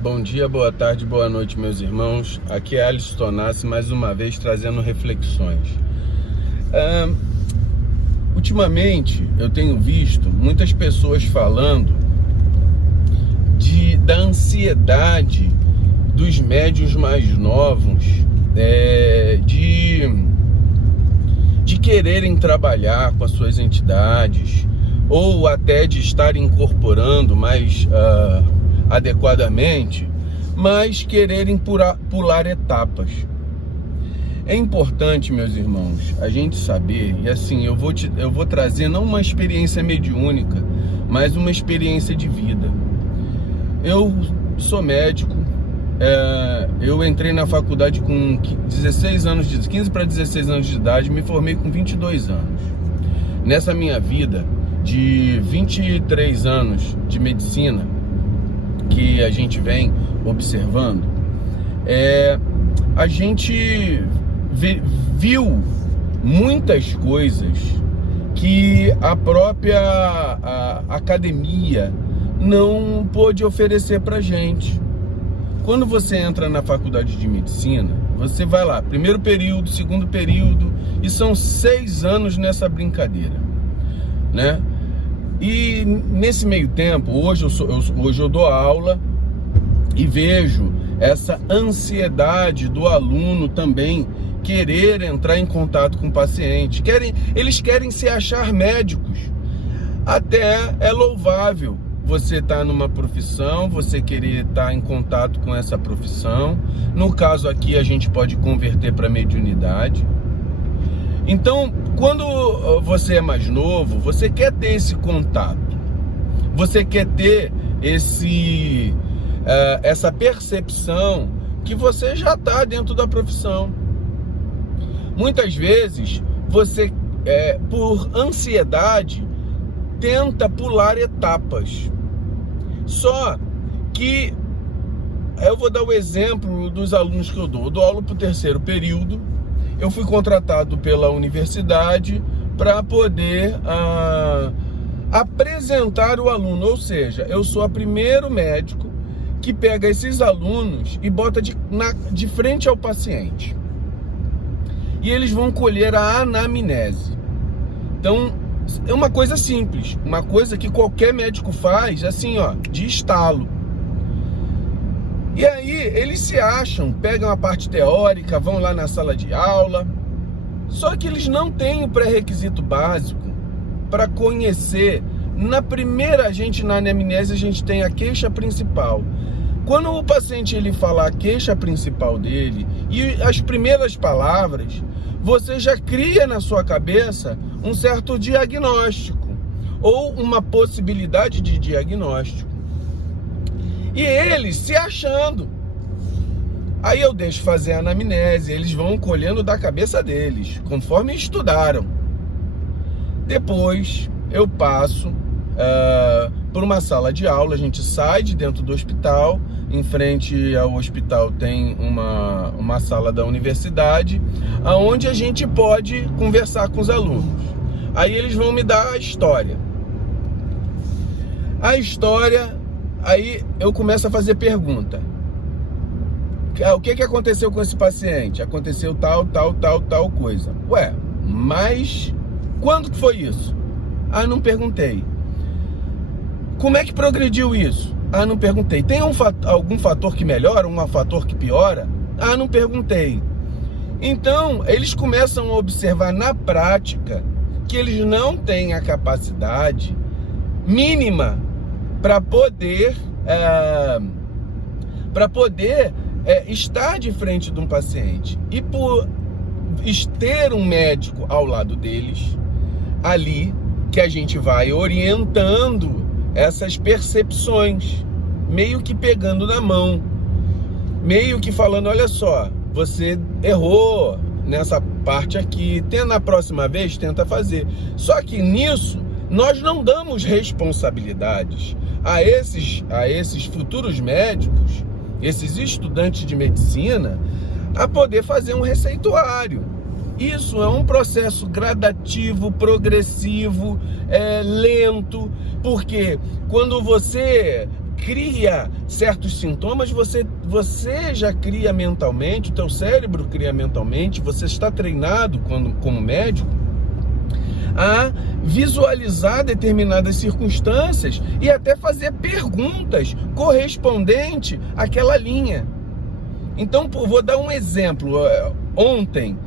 Bom dia, boa tarde, boa noite, meus irmãos. Aqui é Alisson Tonassi, mais uma vez trazendo reflexões. Ultimamente, eu tenho visto muitas pessoas falando da ansiedade dos médiuns mais novos, de quererem trabalhar com as suas entidades, ou até de estar incorporando mais adequadamente, mas quererem pular etapas. É importante, meus irmãos, a gente saber, e assim, eu vou trazer não uma experiência mediúnica, mas uma experiência de vida. Eu sou médico, eu entrei na faculdade com 15 para 16 anos de idade, me formei com 22 anos. Nessa minha vida de 23 anos de medicina, que a gente vem observando, a gente viu muitas coisas que a própria academia não pôde oferecer pra gente. Quando você entra na faculdade de medicina, você vai lá, primeiro período, segundo período, e são 6 anos nessa brincadeira, né? E nesse meio tempo, hoje eu dou aula e vejo essa ansiedade do aluno também querer entrar em contato com o paciente. Eles querem se achar médicos. Até é louvável você estar numa profissão, você querer estar em contato com essa profissão. No caso aqui, a gente pode converter para mediunidade. Então, quando você é mais novo, você quer ter esse contato, você quer ter essa percepção que você já está dentro da profissão. Muitas vezes, você, por ansiedade, tenta pular etapas. Só que, eu vou dar o exemplo dos alunos que eu dou. Eu dou aula para o terceiro período. Eu fui contratado pela universidade para poder apresentar o aluno, ou seja, eu sou o primeiro médico que pega esses alunos e bota de frente ao paciente. E eles vão colher a anamnese. Então, é uma coisa simples, uma coisa que qualquer médico faz, assim, ó, de estalo. E aí, eles se acham, pegam a parte teórica, vão lá na sala de aula, só que eles não têm o pré-requisito básico para conhecer. Na anamnese, a gente tem a queixa principal. Quando o paciente ele fala a queixa principal dele e as primeiras palavras, você já cria na sua cabeça um certo diagnóstico ou uma possibilidade de diagnóstico. E eles se achando. Aí eu deixo fazer a anamnese, eles vão colhendo da cabeça deles, conforme estudaram. Depois eu passo por uma sala de aula, a gente sai de dentro do hospital, em frente ao hospital tem uma sala da universidade, onde a gente pode conversar com os alunos. Aí eles vão me dar a história. Aí eu começo a fazer pergunta. O que aconteceu com esse paciente? Aconteceu tal coisa. Ué, mas quando que foi isso? Ah, não perguntei. Como é que progrediu isso? Ah, não perguntei. Tem algum fator que melhora, um fator que piora? Ah, não perguntei. Então, eles começam a observar na prática que eles não têm a capacidade mínima para poder estar de frente de um paciente. E por ter um médico ao lado deles, ali, que a gente vai orientando essas percepções, meio que pegando na mão, meio que falando, olha só, você errou nessa parte aqui, na próxima vez tenta fazer. Só que nisso, nós não damos responsabilidades a esses futuros médicos, esses estudantes de medicina, a poder fazer um receituário. Isso é um processo gradativo, progressivo, lento, porque quando você cria certos sintomas, você já cria mentalmente, o teu cérebro cria mentalmente, você está treinado como médico a visualizar determinadas circunstâncias e até fazer perguntas correspondentes àquela linha. Então, vou dar um exemplo. Ontem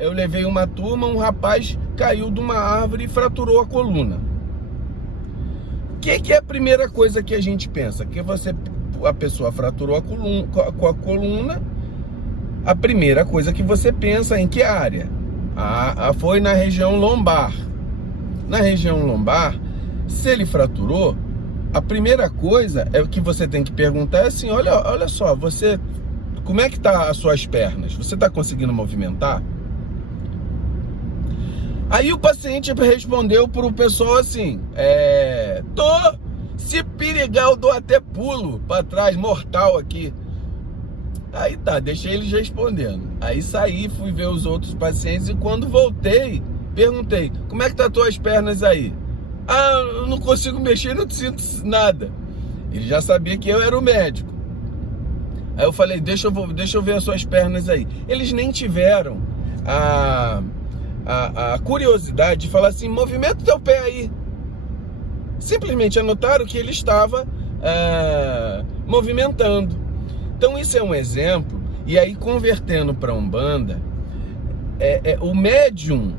eu levei uma turma, um rapaz caiu de uma árvore e fraturou a coluna. O que é a primeira coisa que a gente pensa? Que a pessoa fraturou a coluna, a primeira coisa que você pensa em que área? Foi na região lombar. Na região lombar, se ele fraturou, a primeira coisa que você tem que perguntar é assim, olha só, como é que tá as suas pernas? Você está conseguindo movimentar? Aí o paciente respondeu para o pessoal assim, se perigar eu dou até pulo para trás, mortal aqui. Aí tá, deixei eles respondendo. Aí saí, fui ver os outros pacientes e quando voltei, perguntei, como é que tá as tuas pernas aí? Eu não consigo mexer, não sinto nada. Ele já sabia que eu era o médico. Aí eu falei, deixa eu ver as suas pernas aí. Eles nem tiveram a curiosidade de falar assim, movimenta o teu pé aí. Simplesmente anotaram que ele estava movimentando. Então isso é um exemplo. E aí convertendo para Umbanda, o médium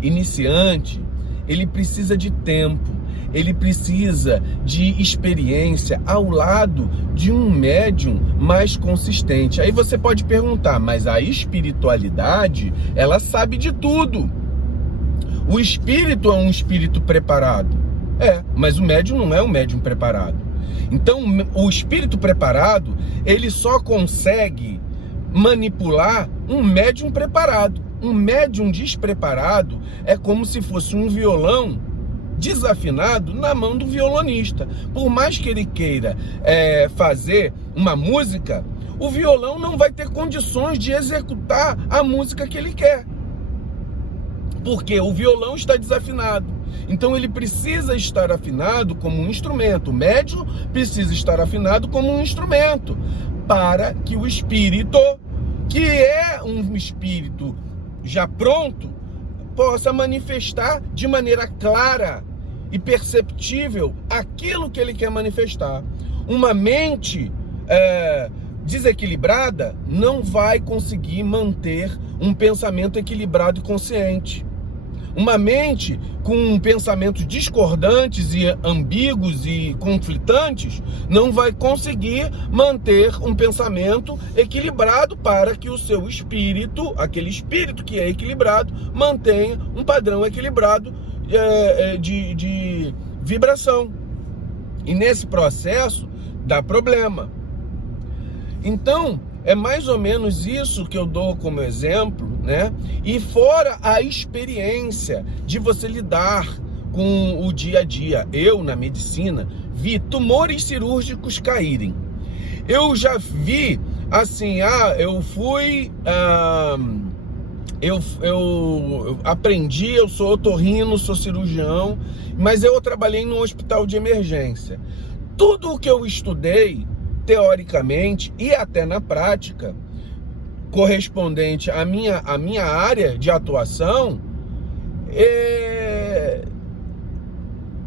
iniciante, ele precisa de tempo, ele precisa de experiência ao lado de um médium mais consistente. Aí você pode perguntar, mas a espiritualidade, ela sabe de tudo. O espírito é um espírito preparado. Mas o médium não é um médium preparado. Então, o espírito preparado, ele só consegue manipular um médium preparado. Um médium despreparado é como se fosse um violão desafinado na mão do violonista. Por mais que ele queira fazer uma música, o violão não vai ter condições de executar a música que ele quer. Porque o violão está desafinado. Então ele precisa estar afinado como um instrumento. O médium precisa estar afinado como um instrumento para que o espírito, que é um espírito já pronto, possa manifestar de maneira clara e perceptível aquilo que ele quer manifestar. Uma mente desequilibrada não vai conseguir manter um pensamento equilibrado e consciente. Uma mente com pensamentos discordantes e ambíguos e conflitantes não vai conseguir manter um pensamento equilibrado para que o seu espírito, aquele espírito que é equilibrado, mantenha um padrão equilibrado de vibração. E nesse processo dá problema. Então, é mais ou menos isso que eu dou como exemplo, né? E fora a experiência de você lidar com o dia a dia. Eu, na medicina, vi tumores cirúrgicos caírem. Eu já vi, assim, eu fui... Eu aprendi, eu sou otorrino, sou cirurgião, mas eu trabalhei num hospital de emergência. Tudo o que eu estudei, teoricamente e até na prática, correspondente à minha área de atuação,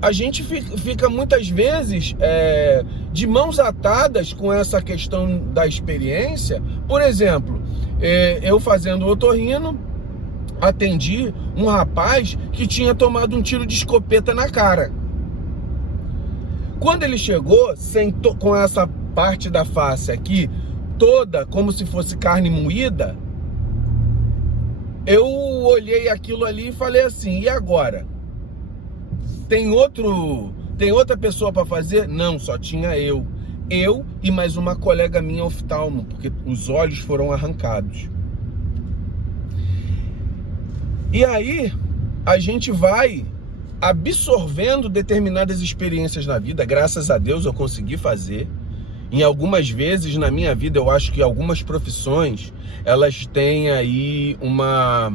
a gente fica muitas vezes de mãos atadas com essa questão da experiência. Por exemplo, eu fazendo otorrino, atendi um rapaz que tinha tomado um tiro de escopeta na cara. Quando ele chegou, com essa parte da face aqui, toda como se fosse carne moída, eu olhei aquilo ali e falei assim, e agora? Tem outra pessoa para fazer? Não, só tinha eu. Eu e mais uma colega minha oftalmo, porque os olhos foram arrancados. E aí, a gente vai absorvendo determinadas experiências na vida. Graças a Deus eu consegui fazer. Em algumas vezes na minha vida, eu acho que algumas profissões, elas têm aí uma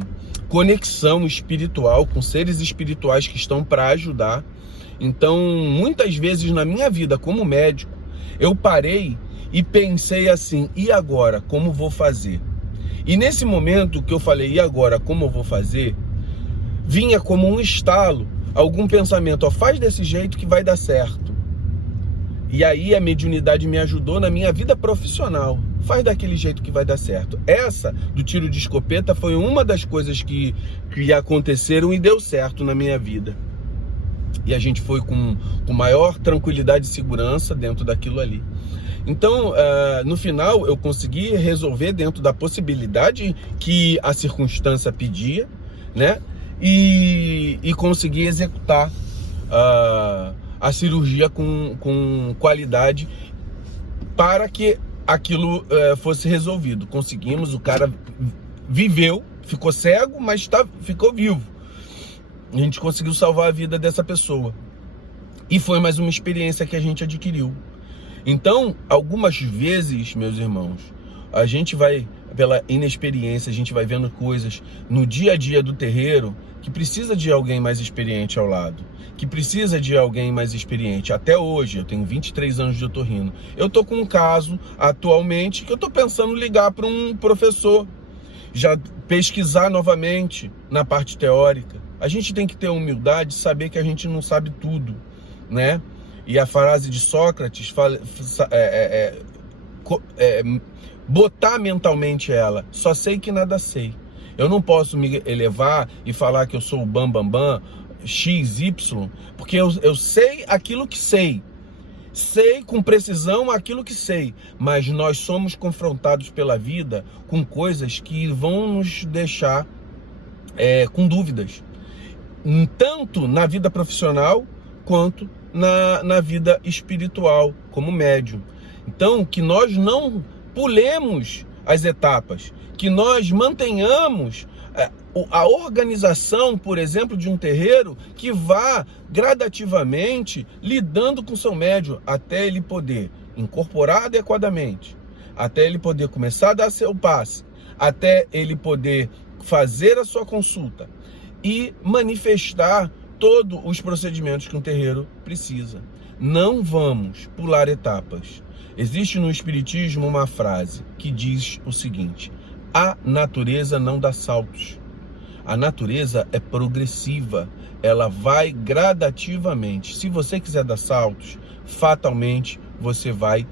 conexão espiritual com seres espirituais que estão para ajudar. Então, muitas vezes na minha vida como médico, eu parei e pensei assim, e agora, como vou fazer? E nesse momento que eu falei, e agora, como eu vou fazer? Vinha como um estalo, algum pensamento, ó, faz desse jeito que vai dar certo. E aí a mediunidade me ajudou na minha vida profissional. Faz daquele jeito que vai dar certo. Essa do tiro de escopeta foi uma das coisas que aconteceram e deu certo na minha vida. E a gente foi com maior tranquilidade e segurança dentro daquilo ali. Então, no final, eu consegui resolver dentro da possibilidade que a circunstância pedia, né? E consegui executar a cirurgia com qualidade para que aquilo fosse resolvido. Conseguimos, o cara viveu, ficou cego, mas ficou vivo. A gente conseguiu salvar a vida dessa pessoa. E foi mais uma experiência que a gente adquiriu. Então, algumas vezes, meus irmãos, a gente vai, pela inexperiência, a gente vai vendo coisas no dia a dia do terreiro que precisa de alguém mais experiente ao lado, que precisa de alguém mais experiente. Até hoje, eu tenho 23 anos de otorrino. Eu tô com um caso atualmente que eu tô pensando em ligar para um professor, já pesquisar novamente na parte teórica. A gente tem que ter humildade, saber que a gente não sabe tudo, né? E a frase de Sócrates fala, botar mentalmente ela, só sei que nada sei. Eu não posso me elevar e falar que eu sou o bambambam, XY, porque eu sei aquilo que sei. Sei com precisão aquilo que sei, mas nós somos confrontados pela vida com coisas que vão nos deixar com dúvidas. Tanto na vida profissional, quanto na vida espiritual, como médium. Então, que nós não pulemos as etapas, que nós mantenhamos a organização, por exemplo, de um terreiro que vá gradativamente lidando com seu médium até ele poder incorporar adequadamente, até ele poder começar a dar seu passe, até ele poder fazer a sua consulta e manifestar todos os procedimentos que um terreiro precisa. Não vamos pular etapas. Existe no Espiritismo uma frase que diz o seguinte: a natureza não dá saltos. A natureza é progressiva, ela vai gradativamente. Se você quiser dar saltos, fatalmente você vai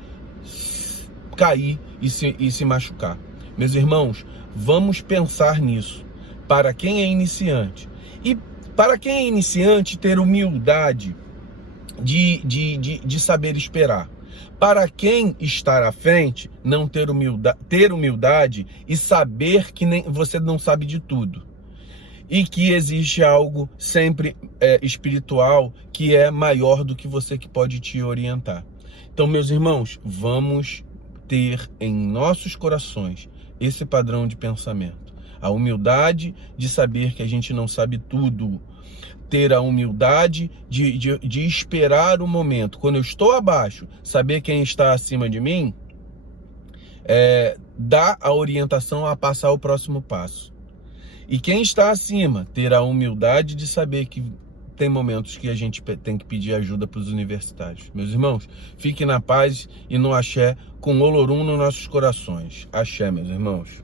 cair e se machucar. Meus irmãos, vamos pensar nisso. Para quem é iniciante. E para quem é iniciante, ter humildade de saber esperar. Para quem está à frente, não ter humildade e saber que você não sabe de tudo. E que existe algo sempre espiritual que é maior do que você, que pode te orientar. Então, meus irmãos, vamos ter em nossos corações esse padrão de pensamento. A humildade de saber que a gente não sabe tudo. Ter a humildade de esperar o momento. Quando eu estou abaixo, saber quem está acima de mim, dar a orientação a passar o próximo passo. E quem está acima, ter a humildade de saber que tem momentos que a gente tem que pedir ajuda para os universitários. Meus irmãos, fiquem na paz e no axé, com Olorum nos nossos corações. Axé, meus irmãos.